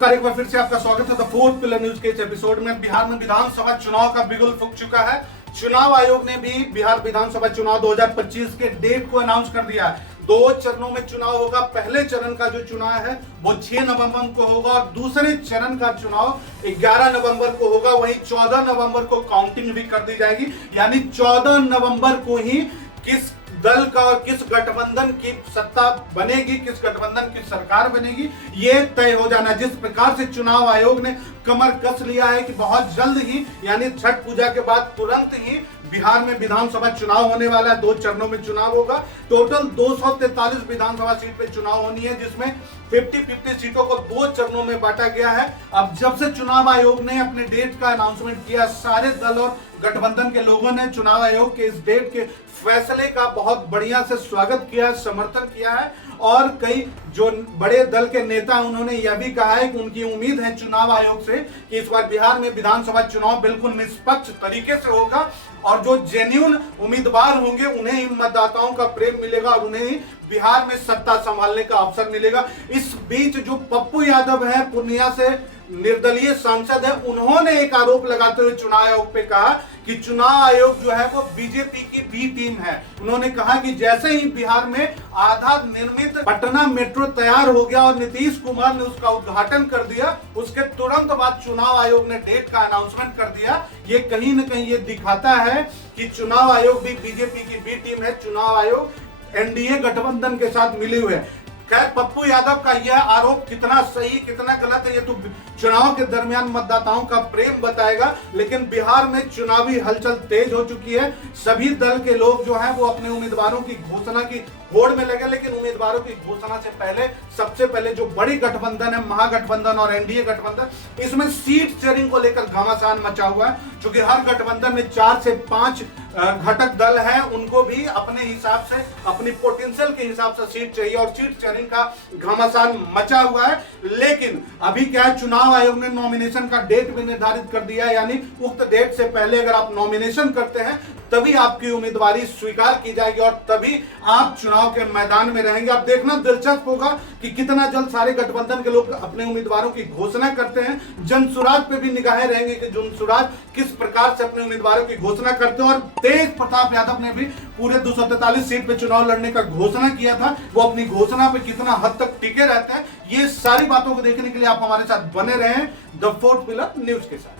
एक बार फिर से आपका स्वागत है द फोर्थ पिलर न्यूज के इस एपिसोड में। बिहार में विधानसभा चुनाव का बिगुल फूंक चुका है। चुनाव आयोग ने भी बिहार विधानसभा चुनाव 2025 के डेट को अनाउंस कर दिया है। 2 चरणों में चुनाव होगा। पहले चरण का जो चुनाव है वो 6 नवंबर को होगा और दूसरे चरण का चुनाव 11 नवंबर को होगा। वहीं 14 नवंबर को काउंटिंग भी कर दी जाएगी, यानी 14 नवंबर को ही किस दल का और किस गठबंधन की सत्ता बनेगी, किस गठबंधन की सरकार बनेगी, ये तय हो जाना। जिस प्रकार से चुनाव आयोग ने कमर कस लिया है कि बहुत जल्द ही, यानी छठ पूजा के बाद तुरंत ही बिहार में विधानसभा चुनाव होने वाला है। 2 चरणों में चुनाव होगा। टोटल 243 विधानसभा सीट पे चुनाव होनी है, जिसमें 50-50 सीटों को 2 चरणों में बांटा गया है। अब जब से चुनाव आयोग ने अपने डेट का अनाउंसमेंट किया, सारे दल और गठबंधन के लोगों ने चुनाव आयोग के इस डेट के फैसले का बहुत बढ़िया से स्वागत किया, समर्थन किया है। और कई जो बड़े दल के नेता उन्होंने यह भी कहा है कि उनकी उम्मीद है चुनाव आयोग से कि इस बार बिहार में विधानसभा चुनाव बिल्कुल निष्पक्ष तरीके से होगा और जो जेन्युइन उम्मीदवार होंगे उन्हें ही मतदाताओं का प्रेम मिलेगा और उन्हें ही बिहार में सत्ता संभालने का अवसर मिलेगा। इस बीच जो पप्पू यादव है, पूर्णिया से निर्दलीय सांसद है, उन्होंने एक आरोप लगाते हुए चुनाव आयोग पे कहा कि चुनाव आयोग जो है वो बीजेपी की बी टीम है। उन्होंने कहा कि जैसे ही बिहार में आधा निर्मित पटना मेट्रो तैयार हो गया और नीतीश कुमार ने उसका उद्घाटन कर दिया, उसके तुरंत बाद चुनाव आयोग ने डेट का अनाउंसमेंट कर दिया। ये कहीं ना कहीं ये दिखाता है कि चुनाव आयोग भी बीजेपी की बी टीम है। चुनाव आयोग एनडीए गठबंधन के साथ मिले हुए है। खैर, पप्पू यादव का यह आरोप कितना सही कितना गलत है ये तो चुनाव के दरमियान मतदाताओं का प्रेम बताएगा। लेकिन बिहार में चुनावी हलचल तेज हो चुकी है। सभी दल के लोग जो हैं वो अपने उम्मीदवारों की घोषणा की होड़ में लगे। लेकिन उम्मीदवारों की घोषणा से पहले सबसे पहले जो बड़ी गठबंधन है, महागठबंधन और एनडीए गठबंधन, इसमें सीट शेयरिंग को लेकर घमासान मचा हुआ है। क्योंकि हर गठबंधन में 4 से 5 घटक दल हैं, उनको भी अपने हिसाब से, अपनी पोटेंशियल के हिसाब से सीट चाहिए और सीट शेयरिंग का घमासान मचा हुआ है। लेकिन अभी क्या है, चुनाव आयोग ने नॉमिनेशन का डेट भी निर्धारित कर दिया है, यानी उक्त डेट से पहले अगर आप नॉमिनेशन करते हैं तभी आपकी उम्मीदवारी स्वीकार की जाएगी और तभी आप चुनाव के मैदान में रहेंगे। अब देखना दिलचस्प होगा कि कितना जल्द सारे गठबंधन के लोग अपने उम्मीदवारों की घोषणा करते हैं। जनसुराज पे भी निगाहें रहेंगी कि जनसुराज किस प्रकार से अपने उम्मीदवारों की घोषणा करते हैं। और तेज प्रताप यादव ने भी पूरे 243 सीट पे चुनाव लड़ने का घोषणा किया था, वो अपनी घोषणा पे कितना हद तक टिके रहते हैं। ये सारी बातों को देखने के लिए आप हमारे साथ बने रहें द फोर्थ पिलर न्यूज के साथ।